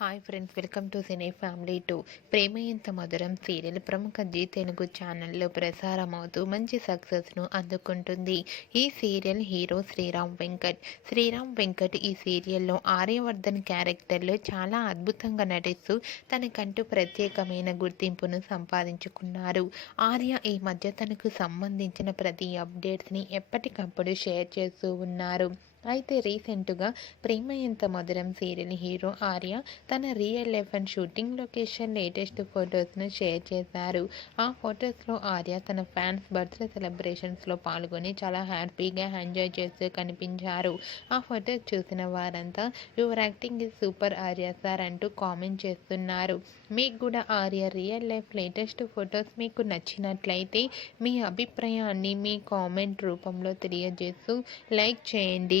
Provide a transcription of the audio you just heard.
Hi friends welcome to cine family two Prema Intha Madhuram serial ప్రముఖ G Telugu ఛానల్లో ప్రసారమవుతూ మంచి సక్సెస్ను అందుకుంటుంది. ఈ సీరియల్ హీరో శ్రీరామ్ వెంకట్. శ్రీరామ్ వెంకట్ ఈ సీరియల్లో ఆర్యవర్ధన్ క్యారెక్టర్లో చాలా అద్భుతంగా నటిస్తూ తనకంటూ ప్రత్యేకమైన గుర్తింపును సంపాదించుకున్నారు. ఆర్య ఈ మధ్య తనకు సంబంధించిన ప్రతి అప్డేట్స్ని ఎప్పటికప్పుడు షేర్ చేస్తూ ఉన్నారు. అయితే రీసెంట్గా ప్రేమ ఎంత మధురం సీరియల్ హీరో ఆర్య తన real life and shooting location latest ఫొటోస్ను share చేశారు. ఆ ఫొటోస్లో ఆర్య తన ఫ్యాన్స్ బర్త్డే సెలబ్రేషన్స్లో పాల్గొని చాలా హ్యాపీగా ఎంజాయ్ చేస్తూ కనిపించారు. ఆ ఫొటోస్ చూసిన వారంతా your acting is super Arya sir అంటూ కామెంట్ చేస్తున్నారు. మీకు కూడా Arya real life latest photos మీకు నచ్చినట్లయితే మీ అభిప్రాయాన్ని మీ కామెంట్ రూపంలో తెలియజేస్తూ లైక్ చేయండి.